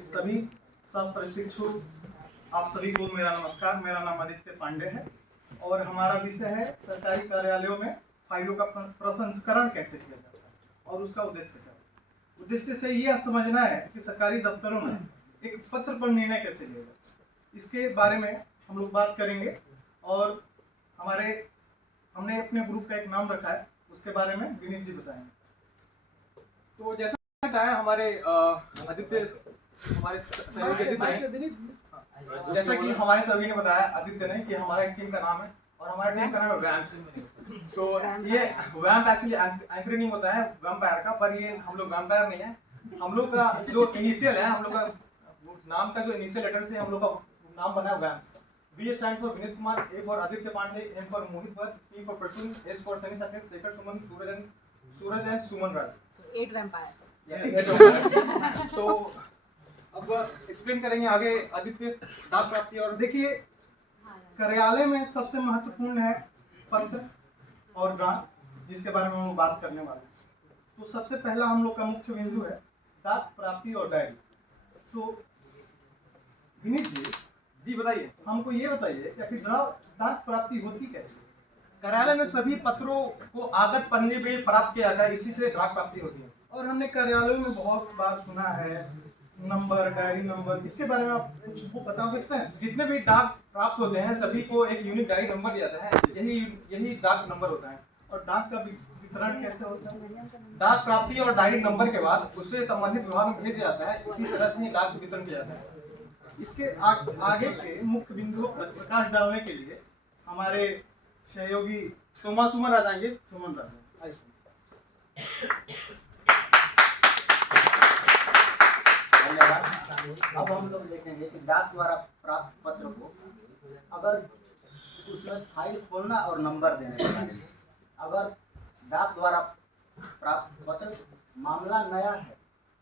सभी सब प्रशिक्षु आप सभी को मेरा नमस्कार। मेरा नाम आदित्य पांडे है और हमारा विषय है सरकारी कार्यालयों में फाइलों का प्रसंस्करण कैसे किया जाता है और उसका उद्देश्य क्या है। उद्देश्य से यह समझना है कि सरकारी दफ्तरों में एक पत्र पर निर्णय कैसे लिया जाता है, इसके बारे में हम लोग बात करेंगे। और हमने अपने ग्रुप का एक नाम रखा है, उसके बारे में विनीत जी बताएंगे। तो जैसा बताया जैसा कि हमारे सभी ने बताया आदित्य ने कि हमारा टीम का नाम है और हमारा टीम का नाम है वैम्प्स। तो ये वैम्प एक्चुअली एंकरिंग होता है वैम्पायर का, पर ये हम लोग वैम्पायर नहीं है। हम लोग का जो इनिशियल है, हम लोग का नाम का जो इनिशियल लेटर से हम लोग का नाम बना है Vamps. V stand for Vineet Kumar, A for Aditya Pandey, M for Mohit Bhatt, P for Prasoon, S for Sunny Saket, Shekhar Suman, Suraj and Suman Raj. 8 vampires। तो अब एक्सप्लेन करेंगे आगे आदित्य डाक प्राप्ति। और देखिए, कार्यालय में सबसे महत्वपूर्ण है पत्र और डाक, जिसके बारे में हम बात करने वाले हैं। तो सबसे पहला हम लोग का मुख्य बिंदु है डाक प्राप्ति और डायरी। तो विनीत जी बताइए, हमको ये बताइए कि आखिर डाक प्राप्ति होती कैसे। कार्यालय में सभी पत्रों को आगत पन्ने पे प्राप्त किया जाता है, इसी से डाक प्राप्ति होती है। और हमने कार्यालयों में बहुत बार सुना है नंबर, डायरी नंबर, इसके बारे में आप कुछ बता सकते हैं। जितने भी डाक प्राप्त होते हैं सभी को एक यूनिक डायरी नंबर दिया जाता है, यही डाक नंबर होता है। और डाक का वितरण कैसे होता है। डाक प्राप्ति और डायरी नंबर के बाद उससे संबंधित विभाग में भेज दिया जाता है, इसी तरह से डाक वितरण किया जाता है। इसके आगे के मुख्य बिंदुओं पर प्रकाश डालने के लिए हमारे सहयोगी सुमन राज आएंगे। सुमन राज, अब हम लोग देखेंगे कि डाक द्वारा प्राप्त पत्र को अगर उसमें फाइल खोलना और नंबर देने के बारे में, अगर डाक द्वारा प्राप्त पत्र मामला नया है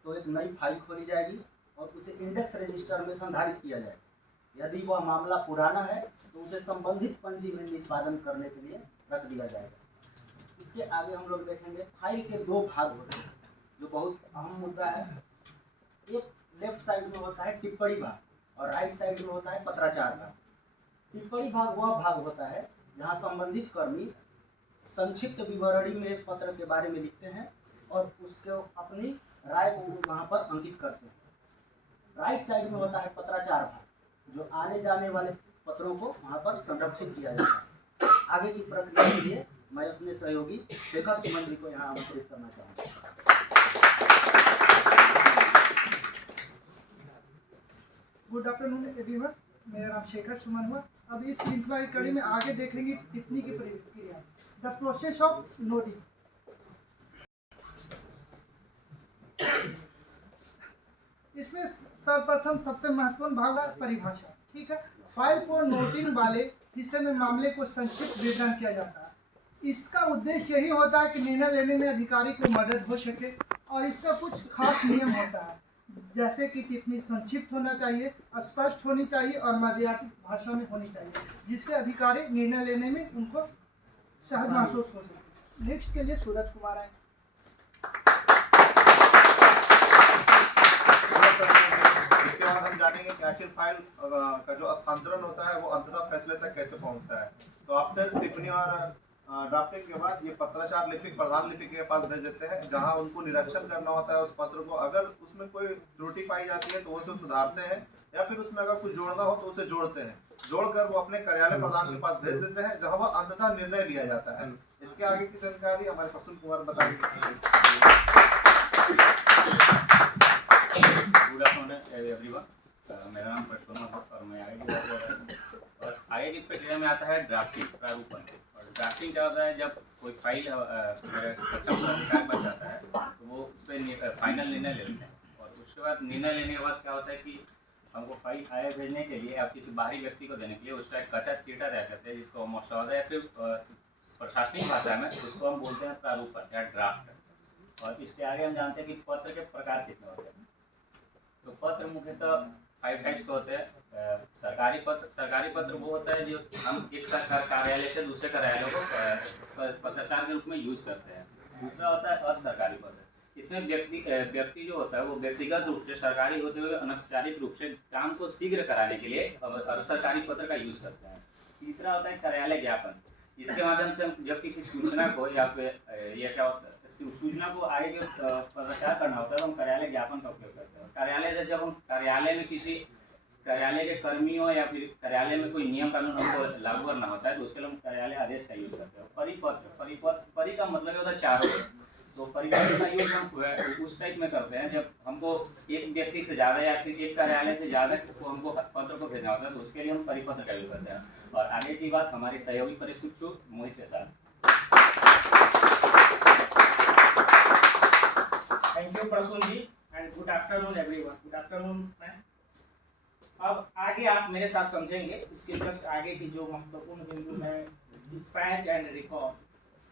तो एक नई फाइल खोली जाएगी और उसे इंडेक्स रजिस्टर में संधारित किया जाएगा। यदि वह मामला पुराना है तो उसे संबंधित पंजी में निष्पादन करने के लिए रख दिया जाएगा। इसके आगे हम लोग देखेंगे फाइल के दो भाग होते हैं, जो बहुत अहम मुद्दा है। एक लेफ्ट साइड में होता है टिप्पणी भाग और राइट साइड में होता है पत्राचार भाग। टिप्पणी भाग वह भाग होता है जहां संबंधित कर्मी संक्षिप्त विवरणी में पत्र के बारे में लिखते हैं और उसको अपनी राय को वहां पर अंकित करते हैं। राइट साइड में होता है पत्राचार भाग, जो आने जाने वाले पत्रों को वहां पर संरक्षित किया जाता है। आगे की प्रक्रिया के लिए मैं अपने सहयोगी शेखर सुमन जी को यहाँ आमंत्रित करना चाहूँगा। गुड आफ्टरनून एवरीवन, मेरा नाम शेखर सुमन हुआ। अब इस श्रृंखला की कड़ी में आगे देखेंगे टिप्पणी की प्रक्रिया, द प्रोसेस ऑफ नोटिंग। इसमें सर्वप्रथम सबसे महत्वपूर्ण भाग है परिभाषा। ठीक है, फाइल को नोटिंग वाले हिस्से में मामले को संक्षिप्त विवरण किया जाता है। इसका उद्देश्य यही होता है कि निर्णय लेने में अधिकारी को मदद हो सके और इसका कुछ खास नियम होता है, जैसे कि टिप्पणी संक्षिप्त होना चाहिए, स्पष्ट होनी चाहिए और मर्यादित भाषा में होनी चाहिए, जिससे अधिकारी निर्णय लेने में उनको सहज महसूस हो सके। नेक्स्ट के लिए सूरज कुमार आए। इसके बाद हम जानेंगे कि आखिर फाइल का जो हस्तांतरण होता है वो अंततः फैसले तक कैसे पहुंचता है। तो आफ्टर टिप्पणी और ड्राफ्टिंग के बाद ये पत्राचार लिपिक प्रधान लिपिक के पास भेज देते हैं, जहां उनको निरीक्षण करना होता है उस पत्र को। अगर उसमें कोई त्रुटि पाई जाती है तो वो उसे सुधारते हैं, या फिर उसमें अगर कुछ जोड़ना हो तो उसे जोड़ते हैं। जोड़कर वो अपने कार्यालय प्रधान के पास भेज देते हैं, जहां वह अंततः निर्णय लिया जाता है। इसके आगे की जानकारी हमारे प्रसून कुमार बताएंगे। गुड आफ्टरनून एवरीवन, मेरा नाम प्रसून है और मैं आगे की बात कर रहा हूँ। और आगे की प्रक्रिया में आता है ड्राफ्टिंग, प्रारूपण। और ड्राफ्टिंग क्या होता है, जब कोई फाइल सक्षम अधिकार बच जाता है तो वो उस पर फाइनल निर्णय ले लेते हैं। और उसके बाद निर्णय लेने के बाद क्या होता है कि हमको फाइल आगे भेजने के लिए या किसी बाहरी व्यक्ति को देने के लिए उसका एक कच्चा चिट्ठा तैयार करते हैं, जिसको मसौदा या फिर प्रशासनिक भाषा में उसको हम बोलते हैं प्रारूपण या ड्राफ्ट। और इसके आगे हम जानते हैं कि पत्र के प्रकार कितने होते हैं। तो पत्र मुख्यतः 5 टाइप्स के होते हैं। सरकारी पत्र वो होता है जो हम एक सरकार कार्यालय से दूसरे कार्यालयों को पत्राचार के रूप में यूज करते हैं। दूसरा होता है असरकारी पत्र। इसमें व्यक्ति जो होता है वो व्यक्तिगत रूप से सरकारी होते हुए अनौपचारिक रूप से काम को शीघ्र कराने के लिए सरकारी पत्र का यूज करते हैं। तीसरा होता है कार्यालय ज्ञापन। इसके माध्यम से हम जब किसी सूचना को या फिर ये क्या होता है सूचना को आगे जो प्रचार करना होता है तो हम कार्यालय ज्ञापन का उपयोग करते हैं। कार्यालय से जब हम कार्यालय में किसी कार्यालय के कर्मियों या फिर कार्यालय में कोई नियम कानून हमको लागू करना होता है तो उसके लिए हम कार्यालय आदेश का यूज करते हैं। परिपत्र परि का मतलब होता है चारों। तो परिपत्र का यूज हम उस टाइप में करते हैं जब हमको एक व्यक्ति से ज़्यादा या फिर एक कार्यालय से ज़्यादा को हमको पत्र को भेजना होता है तो उसके लिए हम परिपत्र का यूज करते हैं। और आगे की बात हमारी सहयोगी प्रशिक्षु मोहित के साथ। Thank you Prasoon ji and good afternoon everyone. Good afternoon ma'am. अब आगे आप मेरे साथ समझेंगे इसके जस्ट आगे की जो महत्वपूर्ण बिंदु है डिस्पैच एंड रिकॉर्ड,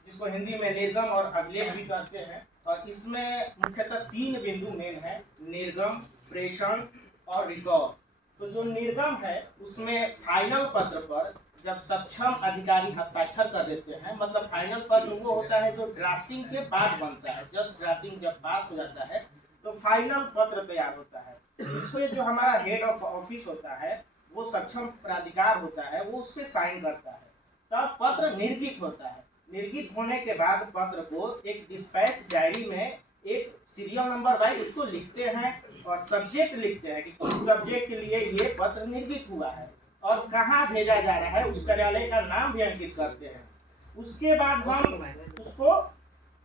जिसको हिंदी में निर्गम और अभिलेख भी कहते हैं। और इसमें मुख्यतः 3 बिंदु मेन है, निर्गम, प्रेषण और रिकॉर्ड। तो जो निर्गम है उसमें फाइनल पत्र पर जब सक्षम अधिकारी हस्ताक्षर कर देते हैं, मतलब फाइनल पत्र वो होता है जो ड्राफ्टिंग के बाद बनता है। जस्ट ड्राफ्टिंग जब पास हो जाता है तो फाइनल पत्र तैयार होता है। इसमें जो हमारा हेड ऑफ ऑफिस होता है वो सक्षम प्राधिकार होता है, वो उस पर साइन करता है। तब पत्र निर्गीत होता है। निर्गीत होने के बाद पत्र को एक डिस्पैच डायरी में एक सीरियल नंबर वाइज उसको लिखते हैं और सब्जेक्ट लिखते हैं कि किस सब्जेक्ट के लिए ये पत्र निर्गीत हुआ है और कहाँ भेजा जा रहा है, उस कार्यालय का नाम भी अंकित करते हैं। उसके बाद हम उसको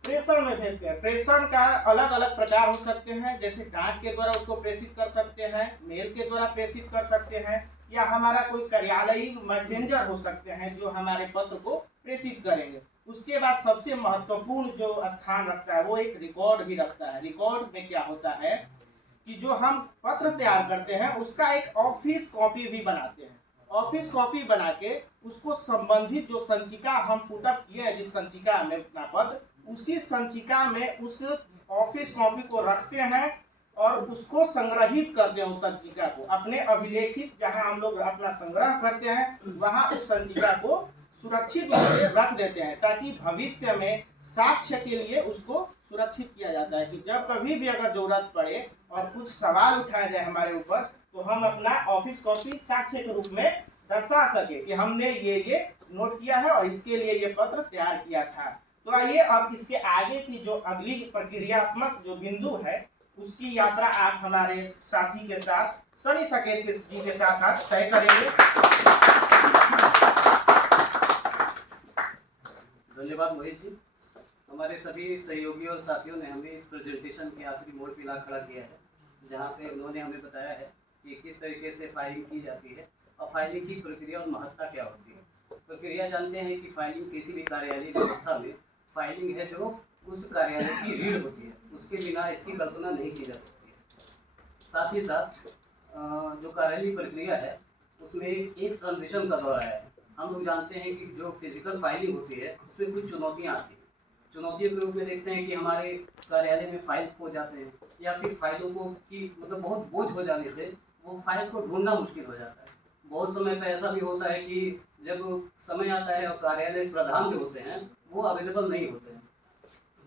प्रेषण में भेजते हैं। प्रेषण का अलग अलग प्रकार हो सकते हैं, जैसे डाक के द्वारा उसको प्रेषित कर सकते हैं, मेल के द्वारा प्रेषित कर सकते हैं, या हमारा कोई कार्यालयिक मैसेंजर हो सकते हैं जो हमारे पत्र को प्रेषित करेंगे। उसके बाद सबसे महत्वपूर्ण जो स्थान रखता है वो एक रिकॉर्ड भी रखता है। रिकॉर्ड में क्या होता है कि जो हम पत्र तैयार करते हैं उसका एक ऑफिस कॉपी भी बनाते हैं। ऑफिस कॉपी बना के उसको संबंधित जो संचिका हम पुटअप किए हैं, जिस संचिका में अपना पत्र, उसी संचिका में उस ऑफिस कॉपी को रखते हैं और उसको संग्रहित करते हैं। उस संचिका को अपने अभिलेखित जहां हम लोग अपना संग्रह करते हैं वहां उस संचिका को सुरक्षित रूप से रख देते हैं, ताकि भविष्य में साक्ष्य के लिए उसको सुरक्षित किया जाता है कि जब कभी भी अगर जरूरत पड़े और कुछ सवाल उठाया जाए हमारे ऊपर तो हम अपना ऑफिस कॉपी साक्ष्य के रूप में दर्शा सके कि हमने ये नोट किया है और इसके लिए ये पत्र तैयार किया था। तो आइए अब इसके आगे की जो अगली प्रक्रियात्मक जो बिंदु है उसकी यात्रा आप हमारे साथी के साथ सनी सकेत जी के साथ आप तय करेंगे। धन्यवाद मोहित जी। हमारे सभी सहयोगी और साथियों ने हमें इस प्रेजेंटेशन के आखिरी मोड़ पर ला खड़ा किया है, जहाँ पे उन्होंने हमें बताया है कि किस तरीके से फाइलिंग की जाती है और फाइलिंग की प्रक्रिया और महत्ता क्या होती है। प्रक्रिया जानते हैं कि फाइलिंग किसी भी कार्यालय व्यवस्था में फाइलिंग है जो उस कार्यालय की रीढ़ होती है, उसके बिना इसकी कल्पना नहीं की जा सकती है। साथ ही साथ जो कार्यालयीय प्रक्रिया है उसमें एक ट्रांजिशन का दौर है। हम लोग जानते हैं कि जो फिजिकल फाइलिंग होती है उसमें कुछ चुनौतियाँ आती हैं। चुनौतियों के रूप में देखते हैं कि हमारे कार्यालय में फाइल खो जाते हैं या फिर फाइलों को की मतलब बहुत बोझ हो जाने से वो फाइल्स को ढूंढना मुश्किल हो जाता है। बहुत समय पर ऐसा भी होता है कि जब समय आता है और कार्यालय प्रधान जो होते हैं वो अवेलेबल नहीं होते हैं।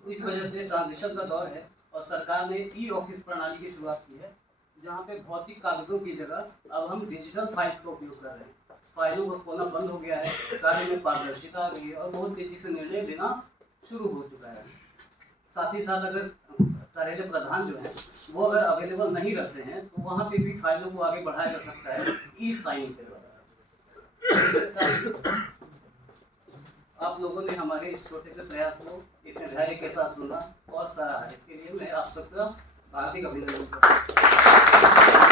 इस वजह से ट्रांजिशन का दौर है और सरकार ने ई ऑफिस प्रणाली की शुरुआत की है, जहाँ पे भौतिक कागजों की जगह अब हम डिजिटल फाइल्स का उपयोग कर रहे हैं। फाइलों का खोना बंद हो गया है, कार्य में पारदर्शिता आ गई है और बहुत तेजी से निर्णय लेना शुरू हो चुका है। साथ ही साथ अगर कार्यालय प्रधान जो है वो अगर अवेलेबल नहीं रहते हैं तो वहाँ पे भी फाइलों को आगे बढ़ाया जा सकता है ई साइनिंग के द्वारा। आप लोगों ने हमारे इस छोटे से प्रयास को इतने धैर्य के साथ सुना और सराहा, इसके लिए मैं आप सबका हार्दिक अभिनंदन करता हूँ।